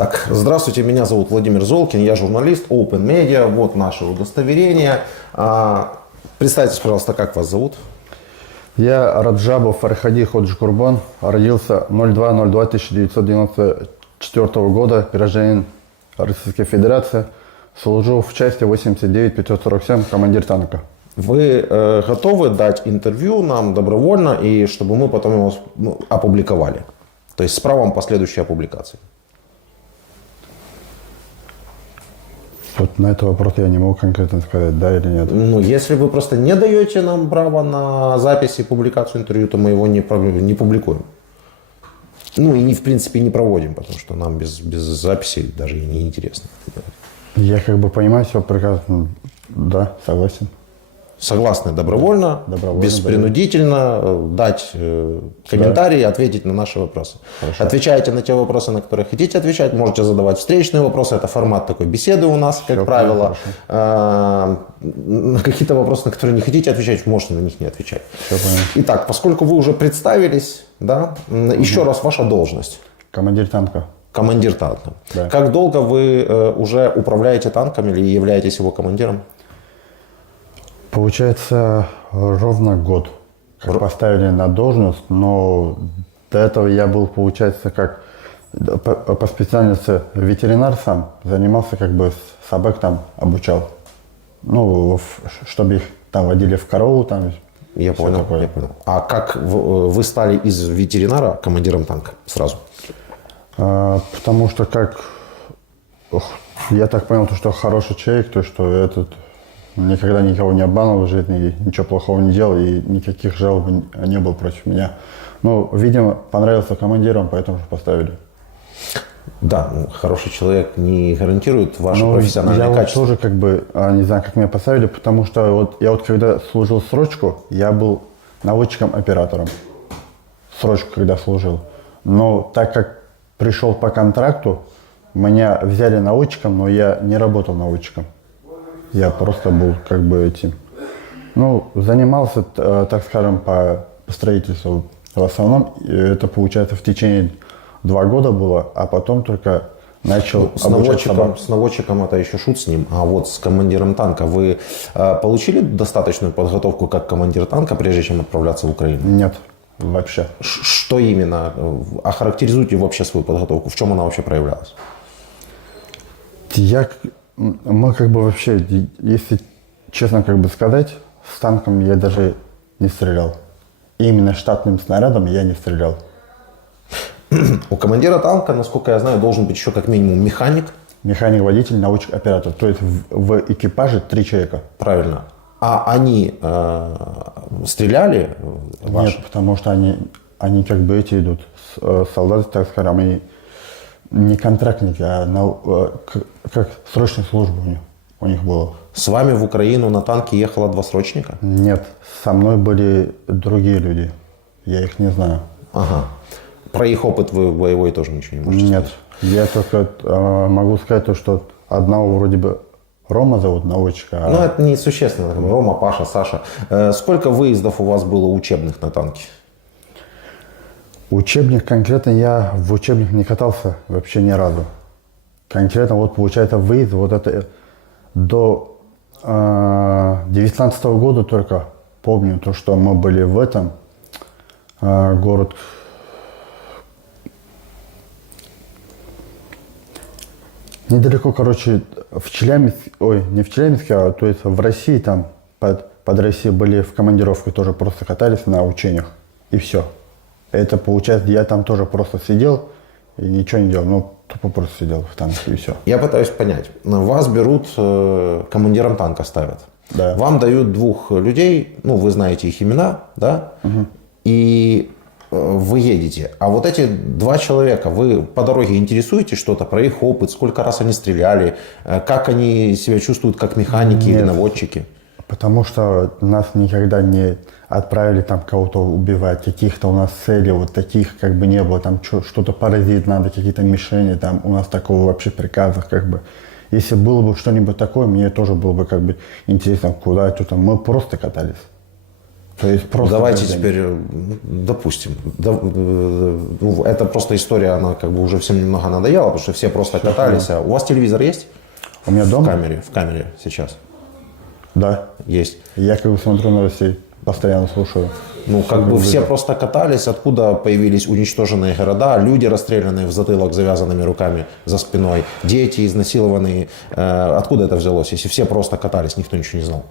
Так, здравствуйте, меня зовут Владимир Золкин, я журналист Open Media, вот наше удостоверение. Представьтесь, пожалуйста, как вас зовут? Я Раджабов Фархади Ходжи-Курбан, родился 02.02.1994 года, гражданин Российской Федерации, служу в части 89-547, командир танка. Вы готовы дать интервью нам добровольно, и чтобы мы потом его опубликовали? То есть с правом последующей опубликации. Вот на этот вопрос я не могу конкретно сказать, да или нет. Ну, если вы просто не даете нам право на запись и публикацию интервью, то мы его не публикуем. Ну и в принципе не проводим, потому что нам без записи даже и не интересно. Я как бы понимаю все прекрасно, да, согласен. Согласны добровольно, беспринудительно дать комментарии, ответить на наши вопросы. Хорошо. Отвечаете на те вопросы, на которые хотите отвечать. Можете задавать встречные вопросы. Это формат такой беседы у нас, как правило. На какие-то вопросы, на которые не хотите отвечать, можете на них не отвечать. Итак, поскольку вы уже представились, да, еще раз ваша должность. Командир танка. Командир танка. Да. Как долго вы уже управляете танком или являетесь его командиром? Получается, ровно год, как поставили на должность, но до этого я был, получается, как по специальности ветеринар сам, занимался как бы собак там обучал. Ну, чтобы их там водили в корову, там. Я понял. А как вы стали из ветеринара командиром танка сразу? Потому что я так понял, что хороший человек, то что этот никогда никого не обманывал в жизни, ничего плохого не делал, и никаких жалоб не было против меня. Ну, видимо, понравился командиром, поэтому же поставили. Да, хороший человек не гарантирует ваше профессиональное качество. Я тоже как бы, не знаю, как меня поставили, потому что я когда служил срочку, я был наводчиком-оператором. Срочку когда служил. Но так как пришел по контракту, меня взяли наводчиком, но я не работал наводчиком. Я просто был как бы этим. Ну, занимался, так скажем, по строительству. В основном это, получается, в течение 2 года было, а потом только начал обучать собак. С наводчиком это еще шут с ним, а вот с командиром танка вы получили достаточную подготовку как командир танка, прежде чем отправляться в Украину? Нет, вообще. Что именно? Охарактеризуйте вообще свою подготовку, в чем она вообще проявлялась? Мы как бы вообще, если честно как бы сказать, с танком я даже не стрелял. Именно штатным снарядом я не стрелял. У командира танка, насколько я знаю, должен быть еще как минимум механик. Механик, водитель, наводчик, оператор. То есть в экипаже 3 человека. Правильно. А они стреляли? Нет, потому что они как бы эти идут, солдаты, так скажем, они не контрактники, а как срочная служба у них было. С вами в Украину на танке ехало 2 срочника? Нет, со мной были другие люди. Я их не знаю. Ага. Про их опыт вы боевой тоже ничего не можете сказать? Нет, я только могу сказать то, что одного вроде бы Рома зовут, наводчика. Ну, это несущественно. Рома, Паша, Саша. Сколько выездов у вас было учебных на танке? Учебник конкретно, я в учебник не катался вообще ни разу. Конкретно вот получается выезд, вот это до 19 года только помню то, что мы были в этом город. Недалеко, короче, в Челябинске, не в Челябинске, а то есть в России там, под Россией были в командировке, тоже просто катались на учениях, и все. Это получается, я там тоже просто сидел и ничего не делал, ну, тупо просто сидел в танке и все. Я пытаюсь понять. Вас берут, командиром танка ставят. Да. Вам дают 2 людей, ну, вы знаете их имена, да? Угу. И вы едете. А вот эти 2 человека, вы по дороге интересуетесь что-то про их опыт, сколько раз они стреляли, как они себя чувствуют как механики или наводчики? Потому что нас никогда не отправили там кого-то убивать, каких-то у нас целей вот таких как бы не было, там что-то поразить надо, какие-то мишени, там у нас такого вообще приказа как бы. Если было бы что-нибудь такое, мне тоже было бы как бы интересно, куда что-то. Мы просто катались. То есть просто... Давайте рождение. теперь, допустим, ну, это просто история, она как бы уже всем немного надоела, потому что все просто катались. А у вас телевизор есть? У меня дома? В камере сейчас Да. есть. Я как бы смотрю новостей, постоянно слушаю. Ну, как бы все просто катались, откуда появились уничтоженные города, люди, расстрелянные в затылок завязанными руками за спиной, дети изнасилованные. Откуда это взялось, если все просто катались, никто ничего не знал?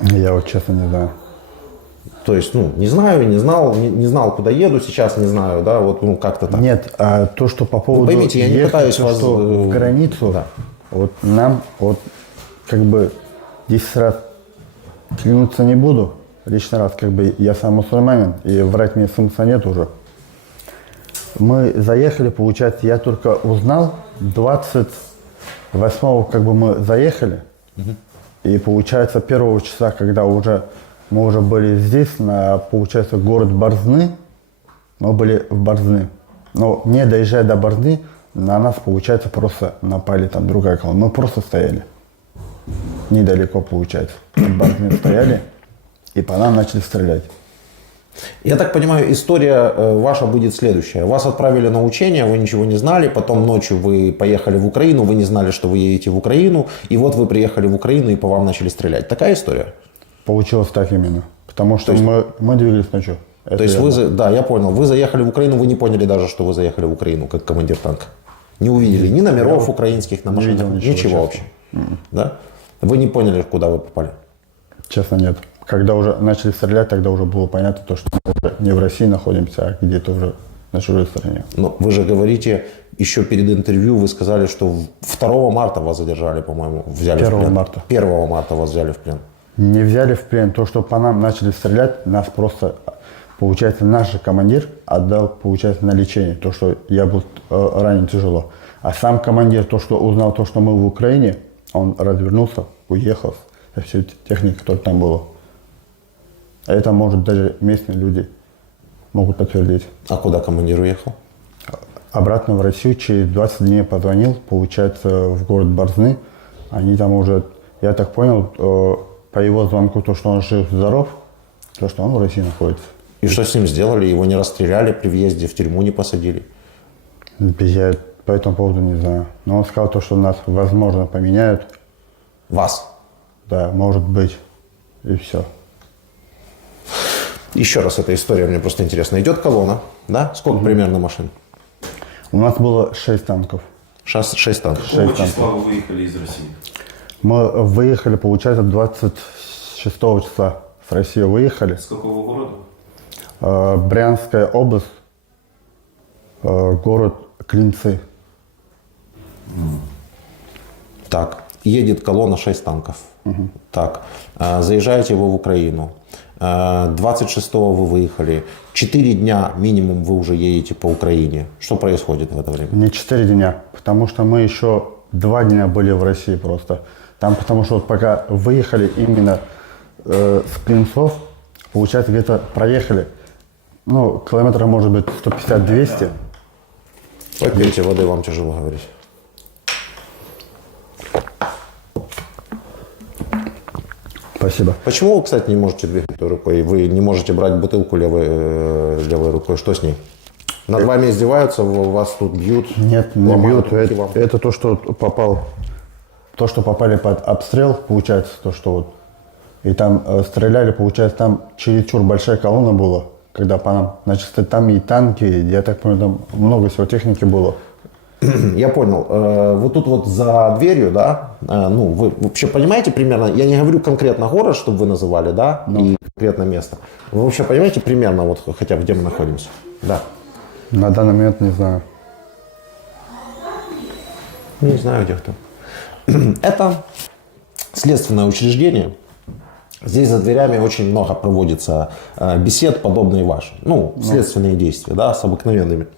Я вот честно не знаю. То есть, ну, не знаю, не знал, не знал, куда еду, сейчас не знаю, да, вот, ну, как-то так. Нет, а то, что по поводу поймите, я не ехать, пытаюсь то, вас, что в границу, да. вот нам, вот как бы 10 раз клянуться не буду. Лишний раз, как бы я сам мусульманин, и врать мне смысла нет уже. Мы заехали, получается, я только узнал 28-го, как бы мы заехали, и получается 1 числа, когда мы уже были здесь, получается, город Борзны, мы были в Борзны. Но не доезжая до Борзны, на нас, получается, просто напали там другая колонна. Мы просто стояли. Недалеко, получается. От Борзны стояли, и по нам начали стрелять. Я так понимаю, история ваша будет следующая. Вас отправили на учение, вы ничего не знали, потом ночью вы поехали в Украину, вы не знали, что вы едете в Украину, и вот вы приехали в Украину, и по вам начали стрелять. Такая история? Получилось так именно. Потому что мы двигались ночью. Это То есть верно. да, я понял, вы заехали в Украину, вы не поняли даже, что вы заехали в Украину, как командир танка. Не увидели ни номеров украинских на не машинах, видел ничего, честно. вообще. Да? Вы не поняли, куда вы попали? Честно, нет. Когда уже начали стрелять, тогда уже было понятно, то, что мы уже не в России находимся, а где-то уже на чужой стороне. Но вы же говорите, еще перед интервью вы сказали, что 2 марта вас задержали, по-моему, взяли в 1 плен. марта. 1 марта вас взяли в плен. Не взяли в плен. То, что по нам начали стрелять, нас просто, получается, наш же командир отдал, получается, на лечение. То, что я был ранен тяжело. А сам командир, то, что узнал, то, что мы в Украине, он развернулся, уехал со всей техникой, которая там была. Это, может, даже местные люди могут подтвердить. А куда командир уехал? Обратно в Россию через 20 дней позвонил, получается, в город Борзны. Они там уже, я так понял, по его звонку, то, что он жив-здоров, то, что он в России находится. И что с ним сделали? Его не расстреляли при въезде, в тюрьму не посадили? Я по этому поводу не знаю. Но он сказал то, что нас, возможно, поменяют. Вас? Да, может быть. И все. Еще раз эта история, мне просто интересно. Идет колонна, да? Сколько примерно машин? У нас было 6 танков. 6 танков. Какого 6 танков. числа вы выехали из России? Мы выехали, получается, 26 числа с России выехали. С какого города? Брянская область, город Клинцы. Так, едет колонна 6 танков. Так, заезжаете вы в Украину. 26-го вы выехали. 4 дня минимум вы уже едете по Украине. Что происходит в это время? Не 4 дня, потому что мы еще 2 дня были в России просто. Там, потому что вот пока выехали именно с Клинцов, получается, где-то проехали, ну, километров, может быть, 150-200. Попейте воды, вам тяжело говорить. Спасибо. Почему вы, кстати, не можете двигать той рукой? Вы не можете брать бутылку левой рукой? Что с ней? Над вами издеваются, вас тут бьют? Нет, не ломают бьют. руки вам? Это то, что попали под обстрел, получается, то, что вот. И там стреляли, получается, там чересчур большая колонна была, когда по нам. Значит, там и танки, я так понимаю, там много всего техники было. Я понял. Вот тут вот за дверью, да, ну, вы вообще понимаете примерно, я не говорю конкретно город, чтобы вы называли, да, и конкретно место. Вы вообще понимаете примерно, вот хотя бы где мы находимся? Да. На данный момент не знаю. Не знаю, где кто. Это следственное учреждение. Здесь за дверями очень много проводится бесед, подобные вашим. Ну, следственные действия, да, с обыкновенными.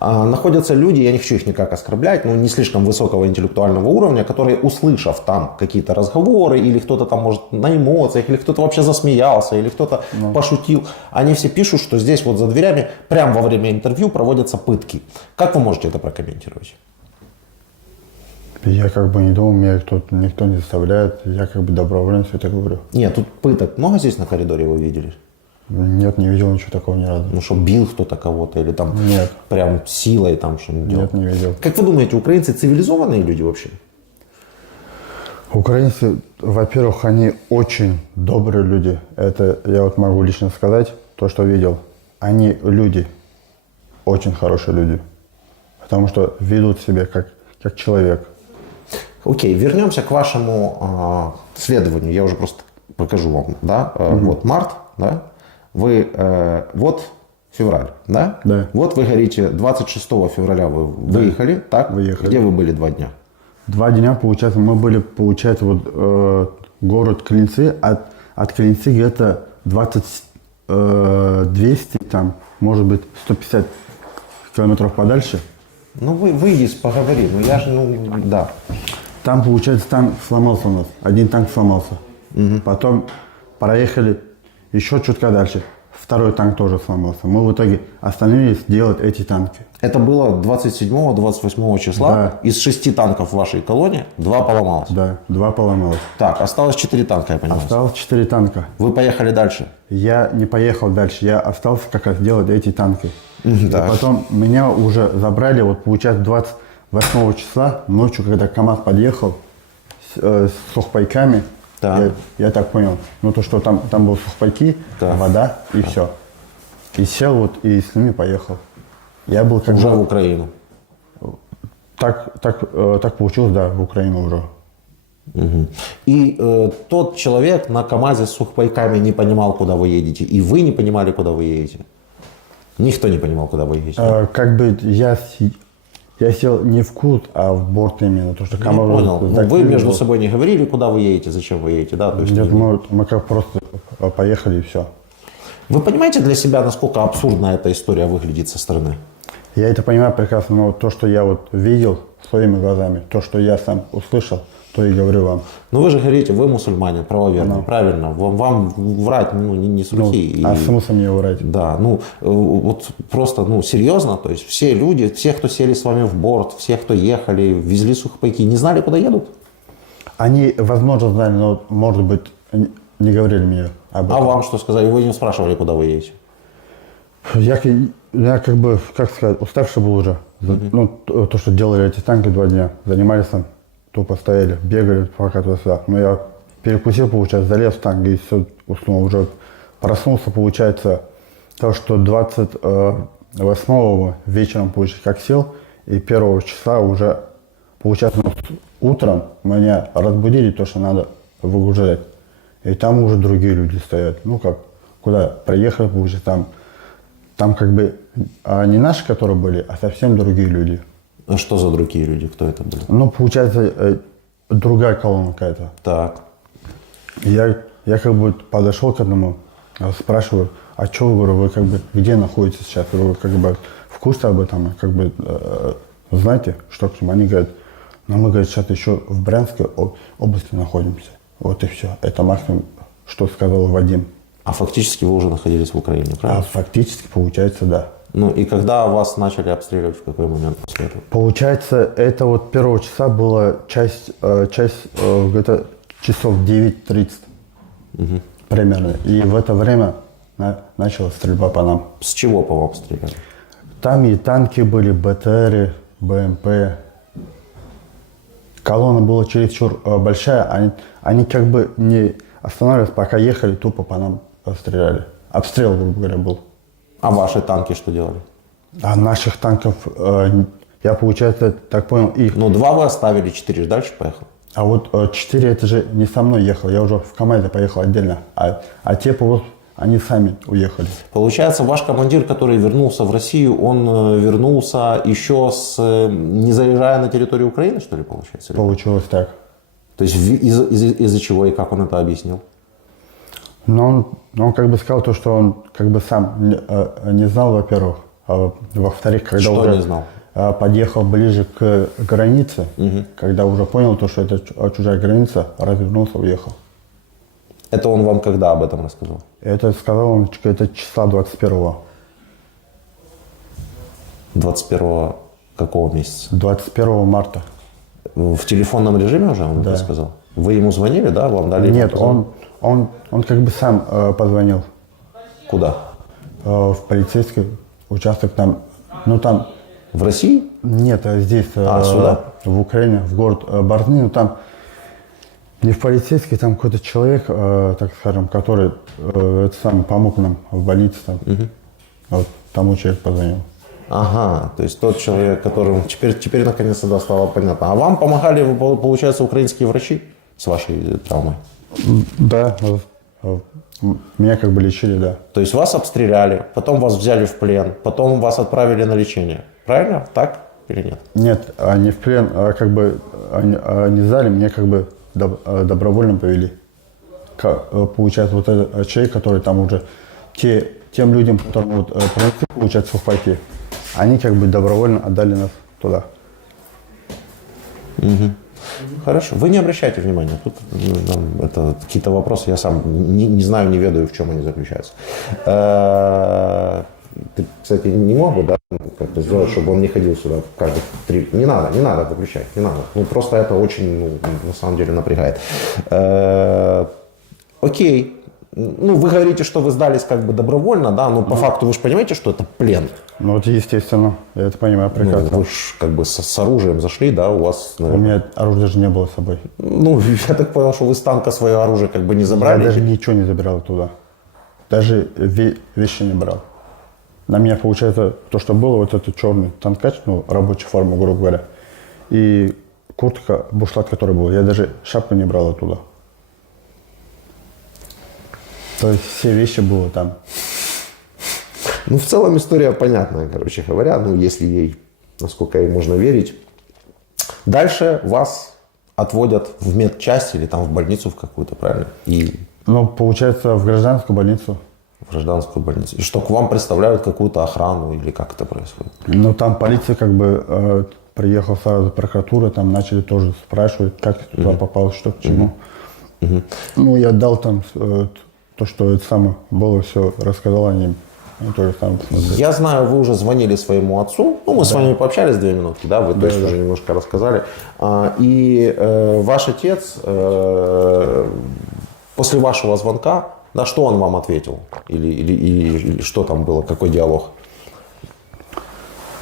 Находятся люди, я не хочу их никак оскорблять, но не слишком высокого интеллектуального уровня, которые, услышав там какие-то разговоры, или кто-то там, может, на эмоциях, или кто-то вообще засмеялся, или кто-то пошутил, они все пишут, что здесь вот за дверями, прямо во время интервью проводятся пытки. Как вы можете это прокомментировать? Я как бы не думал, меня никто не заставляет, я как бы добровольно все это говорю. Нет, тут пыток много здесь на коридоре вы видели? Нет, не видел ничего такого ни разу. Ну, что бил кто-то кого-то или там Нет. прям силой там что-нибудь делал? Нет, не видел. Как вы думаете, украинцы цивилизованные люди вообще? Украинцы, во-первых, они очень добрые люди. Это я вот могу лично сказать, то, что видел. Они люди, очень хорошие люди. Потому что ведут себя как человек. Окей, вернемся к вашему следованию. Я уже просто покажу вам. Да? Вот март, да? Вы, вот февраль, да? Да. Вот вы говорите, 26 февраля вы выехали, так? Выехали. Где вы были 2 дня? 2 дня, получается, мы были, получается, вот город Клинцы, от Клинцы где-то 200, там, может быть, 150 километров подальше. Ну, выйди, поговори. Ну, я же, да. Там, получается, танк сломался у нас. Один танк сломался. Потом проехали еще чутка дальше. Второй танк тоже сломался. Мы в итоге остановились делать эти танки. Это было 27-28 числа. Да. Из 6 танков в вашей колонне 2 поломалось. Да, 2 поломалось. Так, осталось 4 танка, я понимаю. Осталось 4 танка. Вы поехали дальше. Я не поехал дальше. Я остался как раз делать эти танки. Так. И потом меня уже забрали, вот получается, 28 числа, ночью, когда КамАЗ подъехал с сухпайками, Так. я так понял, ну то, что там были сухпайки, Так. вода и все. И сел вот и с ними поехал. Я был как Уже бы... в Украину. Так получилось, да, в Украину уже. И тот человек на КамАЗе с сухпайками не понимал, куда вы едете. И вы не понимали, куда вы едете. Никто не понимал, куда вы едете. Как бы я сел не в кут, а в борт именно. То, что Я КамАЗ понял. Ну, вы закрыли между борт. собой не говорили, куда вы едете, зачем вы едете, да? То есть Нет, мы как просто поехали и все. Вы понимаете для себя, насколько абсурдно эта история выглядит со стороны? Я это понимаю прекрасно, но то, что я вот видел своими глазами, то, что я сам услышал, то и говорю вам. Но вы же говорите, вы мусульманин, правоверный, правильно. Вам врать не с руки. А смысл мне врать? Да, вот просто, серьезно, то есть все люди, все, кто сели с вами в борт, все, кто ехали, везли сухпайки, не знали, куда едут? Они, возможно, знали, но, может быть, не говорили мне об этом. А вам что сказали? Вы не спрашивали, куда вы едете? Я как бы, как сказать, уставший был уже. Ну, то, что делали эти танки 2 дня, занимались там, тупо стояли, бегали пока туда-сюда. Но я перекусил, получается, залез в танк и все, уснул. Уже проснулся, получается, то, что 28-го вечером, получается, как сел, и 1 числа уже, получается, утром меня разбудили, то, что надо выгружать. И там уже другие люди стоят. Ну, как, куда приехали, получается, там как бы не наши, которые были, а совсем другие люди. А что за другие люди? Кто это были? Ну, получается, другая колонна какая-то. Так. Я как бы подошел к одному, спрашиваю, а что вы, говорю, вы как бы где находитесь сейчас? Вы как бы в курсе об этом, как бы знаете, что к чему? Они говорят, ну мы, говорят, сейчас еще в Брянской области находимся. Вот и все. Это максимум, что сказал Вадим. А фактически вы уже находились в Украине, А правильно? фактически, получается, да. Ну и когда вас начали обстреливать, в какой момент после этого? Получается, это вот 1 числа была часть где-то часов 9:30 примерно. И в это время началась стрельба по нам. С чего по вам стреляли? Там и танки были, БТРы, БМП. Колонна была чересчур большая. Они как бы не останавливались, пока ехали, тупо по нам стреляли. Обстрел, грубо говоря, был. А ваши танки что делали? А наших танков, я, получается, так понял, их... Ну, 2 вы оставили, 4 же дальше поехал. А вот 4 это же не со мной ехал, я уже в КамАЗе поехал отдельно. А те, они сами уехали. Получается, ваш командир, который вернулся в Россию, он вернулся еще не заезжая на территорию Украины, что ли, получается? Получилось так. То есть из-за чего и как он это объяснил? Но он как бы сказал то, что он как бы сам не знал, во-первых. А во-вторых, когда Что уже не знал? подъехал ближе к границе, когда уже понял то, что это чужая граница, развернулся, уехал. Это он вам когда об этом рассказал? Это сказал он, это числа 21-го. 21 какого месяца? 21 марта. В телефонном режиме уже, он Да. это сказал? Вы ему звонили, да? Вам дали? Нет, он как бы сам позвонил Куда? в полицейский участок там. Ну там, В России? нет, здесь, сюда? в Украине, в город Борзны, ну там не в полицейский, там какой-то человек, так скажем, который это сам помог нам в больнице там. Вот тому человек позвонил. Ага, то есть тот человек, которому теперь наконец-то да, стало понятно. А вам помогали, получается, украинские врачи с вашей травмой? Да, меня как бы лечили, да. То есть вас обстреляли, потом вас взяли в плен, потом вас отправили на лечение. Правильно? Так или нет? Нет, они в плен, а как бы они сдали, меня как бы добровольно повели. Получается, вот этот человек, который там уже тем людям, которым вот пронесли, получается, в факе, они как бы добровольно отдали нас туда. Хорошо. Вы не обращайте внимания. Тут это какие-то вопросы, я сам не знаю, не ведаю, в чем они заключаются. Ты, кстати, не мог бы, да, как-то сделать, чтобы он не ходил сюда каждых 3... Не надо выключать, не надо. Ну, просто это очень, на самом деле, напрягает. Окей. Ну, вы говорите, что вы сдались как бы добровольно, да, но по факту вы же понимаете, что это плен. Ну вот, естественно, я это понимаю прекрасно. Ну, вы же как бы с оружием зашли, да, у вас, У наверное... меня оружия даже не было с собой. Ну, я так понял, что вы с танка свое оружие как бы не Я забрали. даже ничего не забирал туда. Даже вещи не брал. На меня, получается, то, что было, вот этот черный танкач, ну, рабочая форма, грубо говоря, и куртка, бушлат, который был, я даже шапку не брал оттуда. То есть все вещи было там. Ну, в целом история понятная, короче говоря, ну, если ей, насколько ей можно верить. Дальше вас отводят в медчасть или там в больницу в какую-то, правильно? И Ну, получается, в гражданскую больницу. в гражданскую больницу. И что к вам представляют какую-то охрану или как это происходит? Ну, там полиция как бы приехала сразу прокуратура, там начали тоже спрашивать, как ты туда попал, что к чему. Ну, я дал там то, что это самое было, все рассказал о ним. Они тоже там смотрели. Я знаю, вы уже звонили своему отцу. Ну, мы с вами пообщались 2 минутки, да, вы точно уже немножко рассказали. И ваш отец после вашего звонка, на что он вам ответил? Или что там было, какой диалог?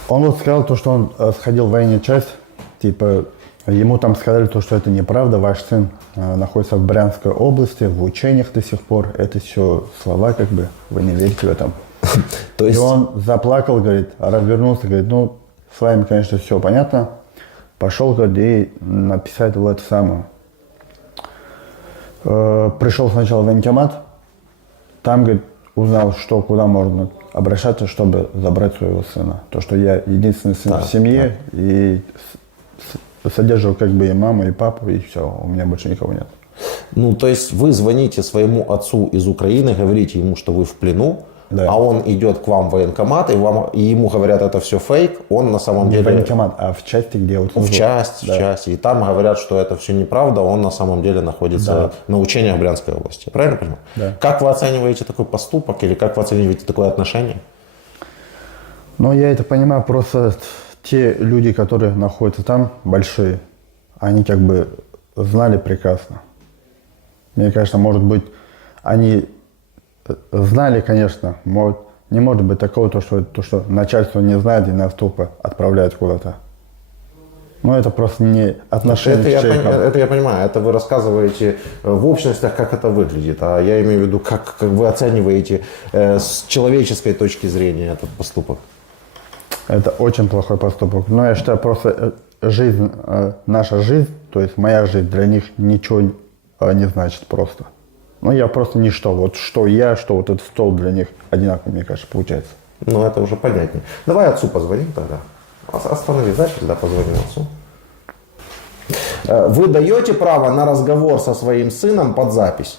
Он вот сказал то, что он сходил в военную часть, типа, ему там сказали то, что это неправда, ваш сын находится в Брянской области, в учениях до сих пор, это все слова, как бы, вы не верите в это. То И есть, он заплакал, говорит, развернулся, говорит, ну, с вами, конечно, все понятно, пошел, говорит, и написать в это самое. Пришел сначала в военкомат, там, говорит, узнал, что, куда можно обращаться, чтобы забрать своего сына. То, что я единственный сын в семье, и содерживаю как бы и маму, и папу, и все, у меня больше никого нет. ну, то есть вы звоните своему отцу из Украины, говорите ему, что вы в плену, Да. а он идет к вам в военкомат, и ему говорят, это все фейк, он на самом Не в деле... военкомат, а в части, где вот... В части. И там говорят, что это все неправда, он на самом деле находится на учениях в Брянской области. Правильно понимаю? Да. Как вы оцениваете такой поступок или как вы оцениваете такое отношение? Ну, я это понимаю, просто те люди, которые находятся там, большие, они как бы знали прекрасно. Мне кажется, может быть, они знали, конечно, не может быть такого, то, что начальство не знает и нас тупо отправляют куда-то. Но это просто не отношение Это к человеку. это я понимаю, это вы рассказываете в общностях, как это выглядит, а я имею в виду, как вы оцениваете с человеческой точки зрения этот поступок. Это очень плохой поступок. Но я считаю, просто жизнь, наша жизнь, то есть моя жизнь для них ничего не значит просто. Ну, я просто ничто. Вот что я, что вот этот стол для них одинаково, мне кажется, получается. Ну, это уже понятнее. Давай отцу позвоним тогда. Останови запись, да, позвоним отцу. Вы даете право на разговор со своим сыном под запись?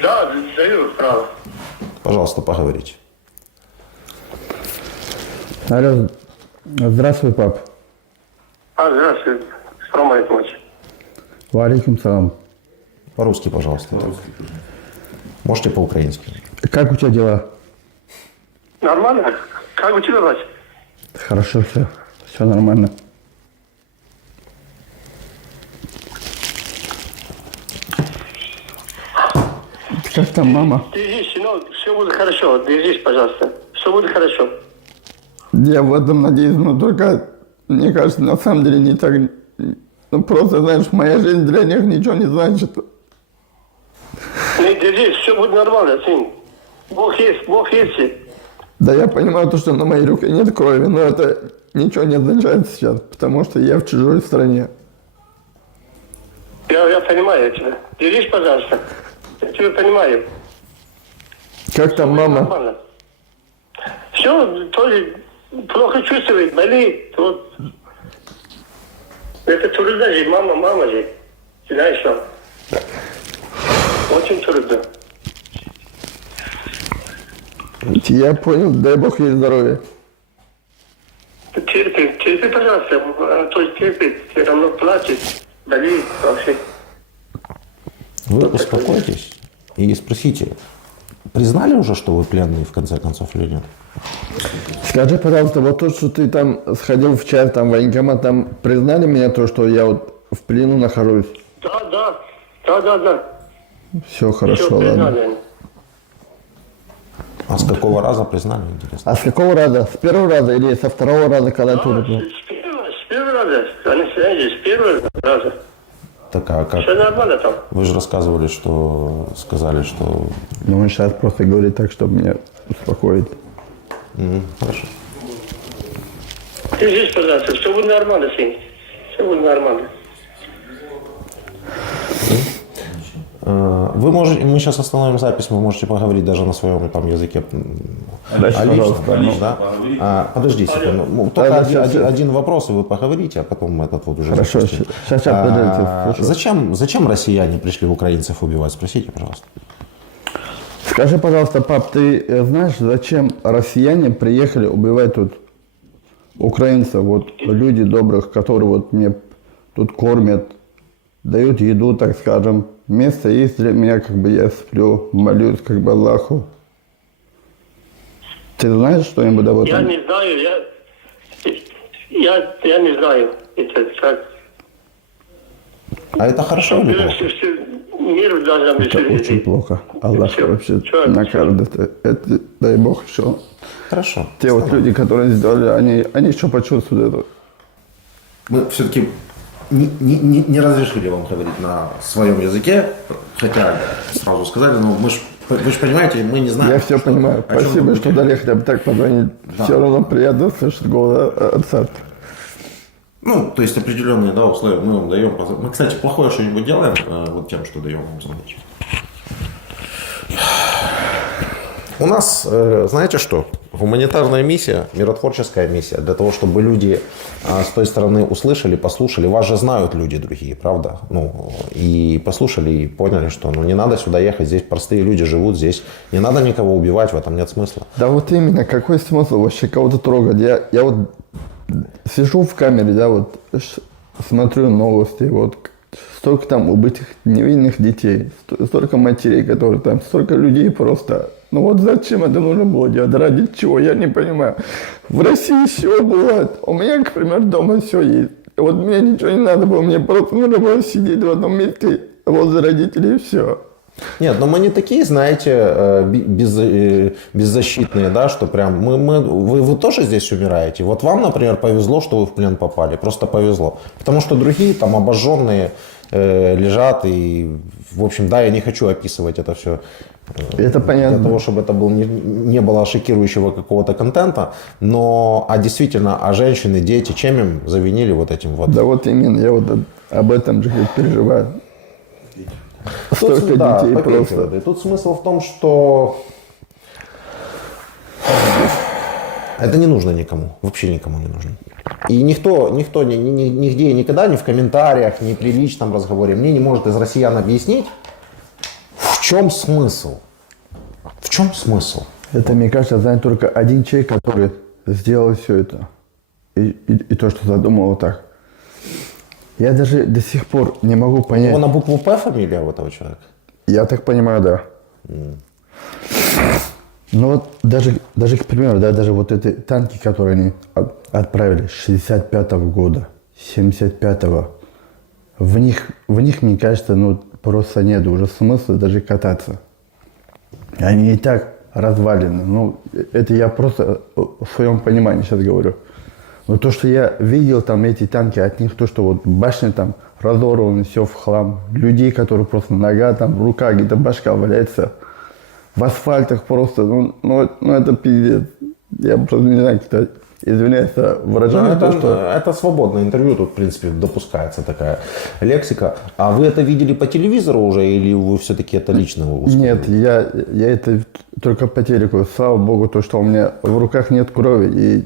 Да, даю право. Пожалуйста, поговорите. Алло, здравствуй, пап. Здравствуй. Салам алейкум. Валейкум салам. По-русски, пожалуйста. Можете по-украински. Как у тебя дела? Нормально? Как у тебя, брат? Хорошо, все. Все нормально. Как там мама? Держись, сынок, все будет хорошо. Держись, пожалуйста. Все будет хорошо. Я в этом надеюсь, но только, мне кажется, на самом деле не так... Ну, просто, знаешь, моя жизнь для них ничего не значит. Не держись, все будет нормально, сын. Бог есть. Да я понимаю то, что на моей руке нет крови, но это ничего не означает сейчас, потому что я в чужой стране. Я понимаю тебя. Держись, пожалуйста. Я тебя понимаю. Как там мама? Нормально. Все, тоже плохо чувствует, болеет. Вот. Это трудно же, мама же. Знаешь что? Очень трудно. Я понял, дай бог ей здоровья. Терпи, пожалуйста. Анатолий терпит, все равно плачет, болеет вообще. Вы успокойтесь и спросите, признали уже, что вы пленные в конце концов или нет? Скажи, пожалуйста, вот то, что ты там сходил в часть, там, в военкомат, там признали меня то, что я вот в плену нахожусь? Да. Все хорошо, Всё, ладно. признали. А с какого раза признали, интересно? А с какого раза? С первого раза или со второго раза, когда ты уже был? С первого раза. Они с первого раза. Так, а как? Все нормально там. Вы же рассказывали, что сказали, что... Ну, он сейчас просто говорит так, чтобы меня успокоить. Хорошо. Держись, пожалуйста, все будет нормально, сын. Все будет нормально. Вы можете, мы сейчас остановим запись, вы можете поговорить даже на своем там языке. Дальше, Личном, пожалуйста. да? Подожди секунду. Только Да, один вопрос, и вы поговорите, а потом мы этот вот уже Хорошо, запустим. сейчас, подождите. Хорошо. Зачем россияне пришли украинцев убивать? Спросите, пожалуйста. Скажи, пожалуйста, пап, ты знаешь, зачем россияне приехали убивать тут украинцев, вот люди добрых, которые вот мне тут кормят, дают еду, так скажем, место есть для меня, как бы я сплю, молюсь как бы Аллаху. Ты знаешь что-нибудь об Я этом? не знаю, я не знаю. Это как... А это хорошо или плохо? Мир должен быть. Это очень плохо. Аллах Всё. вообще Всё. накажет. Это, дай Бог, что Хорошо. те вот люди, которые сделали, они еще почувствуют это. Мы все-таки не разрешили вам говорить на своем языке, хотя сразу сказали, но вы же понимаете, мы не знаем. Я все что- понимаю. о чем Спасибо, вы что дали хотя бы так позвонить. Да. Все равно приятно слышать голос отца. Ну, то есть определенные, да, условия мы вам даем. Мы, кстати, плохое что-нибудь делаем вот тем, что даем вам звонить. У нас, знаете что, гуманитарная миссия, миротворческая миссия, для того, чтобы люди с той стороны услышали, послушали. Вас же знают люди другие, правда? Ну, и послушали, и поняли, что ну, не надо сюда ехать, здесь простые люди живут, здесь не надо никого убивать, в этом нет смысла. Да вот именно, какой смысл вообще кого-то трогать? Я вот сижу в камере, да, вот смотрю новости, вот столько там убитых невинных детей, столько матерей, которые там, столько людей просто. Ну вот зачем это нужно было делать? Ради чего? Я не понимаю. В России все бывает. У меня, к примеру, дома все есть. Вот мне ничего не надо было, мне просто нужно было сидеть в одном месте возле родителей и все. Нет, но мы не такие, знаете, беззащитные, да, что прям вы тоже здесь умираете. Вот вам, например, повезло, что вы в плен попали, просто повезло. Потому что другие там обожженные лежат и, в общем, да, я не хочу описывать это все. Это понятно. Для того, чтобы это не было шокирующего какого-то контента, а действительно, а женщины, дети, чем им завинили вот этим вот? Да вот именно, я вот об этом же переживаю. Столько Да, детей попейте просто. воды. Тут смысл в том, что это не нужно никому, вообще никому не нужно. И никто нигде и никогда, ни в комментариях, ни при личном разговоре мне не может из россиян объяснить, в чем смысл. В чем смысл? Это, мне кажется, знает только один человек, который сделал все это. И то, что задумал вот так. Я даже до сих пор не могу У него понять. на букву «П» фамилия у этого человека? Я так понимаю, да. Ну вот даже к примеру, да, даже вот эти танки, которые они отправили с 65-го года, 75-го, в них, мне кажется, ну просто нет уже смысла даже кататься. Они и так развалины. Ну, это я просто в своем понимании сейчас говорю. Но то, что я видел там эти танки, от них то, что вот башни там разорваны, все в хлам. Людей, которые просто нога, там рука, где-то башка валяется. В асфальтах просто, ну это пиздец. Я просто не знаю, как-то, извиняюсь за выражение, то, что... Это свободное интервью, тут, в принципе, допускается такая лексика. А вы это видели по телевизору уже, или вы все-таки это лично успели? Нет, я это только по телеку. Слава богу, то, что у меня в руках нет крови. И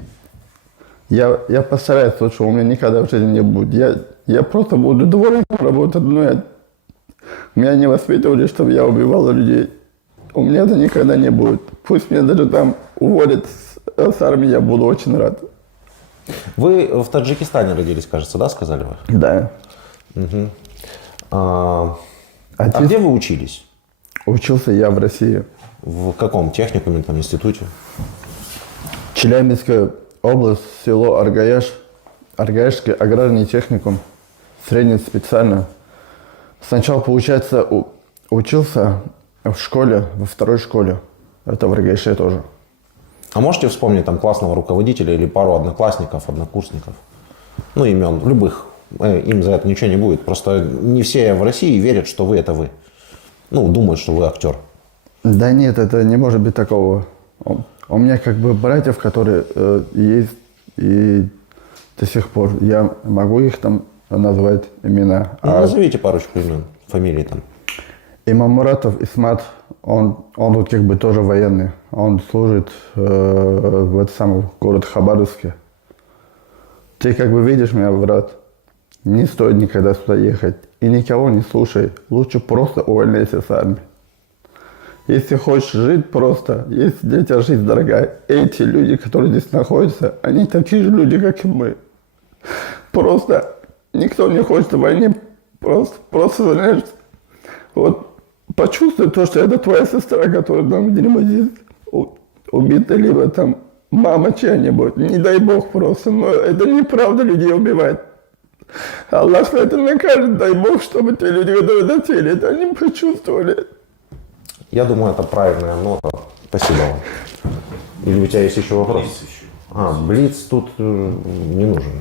я постараюсь, то, что у меня никогда в жизни не будет. Я просто буду дворником работать, но меня не воспитывали, чтобы я убивал людей. У меня это никогда не будет. Пусть меня даже там уводят с армии, я буду очень рад. Вы в Таджикистане родились, кажется, да, сказали вы? Да. А Отец где вы учились? учился я в России. В каком техникуме, там, институте? Челябинская область, село Аргаяш, Аргаяшский аграрный техникум, средне специально. Сначала, получается, учился в школе, во второй школе. Это в Аргаяше тоже. А можете вспомнить там классного руководителя или пару одноклассников, однокурсников? Ну, имен, любых. Им за это ничего не будет. Просто не все в России верят, что вы – это вы. Ну, думают, что вы актер. Да нет, это не может быть такого. У меня как бы братьев, которые есть и до сих пор. Я могу их там назвать имена. Ну, назовите парочку имен, фамилии там. Имам Муратов Исмат, он вот как бы тоже военный. Он служит в этом самом город Хабаровске. Ты как бы видишь меня, брат, не стоит никогда сюда ехать. И никого не слушай. Лучше просто увольняйся с армии. Если хочешь жить просто, если для тебя жизнь дорогая, эти люди, которые здесь находятся, они такие же люди, как и мы. Просто никто не хочет в войне, просто знаешь, вот почувствуй то, что это твоя сестра, которая там где-нибудь здесь убита, либо там мама чья-нибудь, не дай бог просто, но это неправда людей убивать. Аллах на это накажет, дай бог, чтобы те люди, которые дотели, это они почувствовали. Я думаю, это правильная нота. Спасибо вам. Или у тебя есть еще вопрос? Блиц тут не нужен.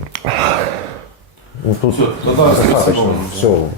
Ну, тут Все, тогда спасибо достаточно. вам. Все.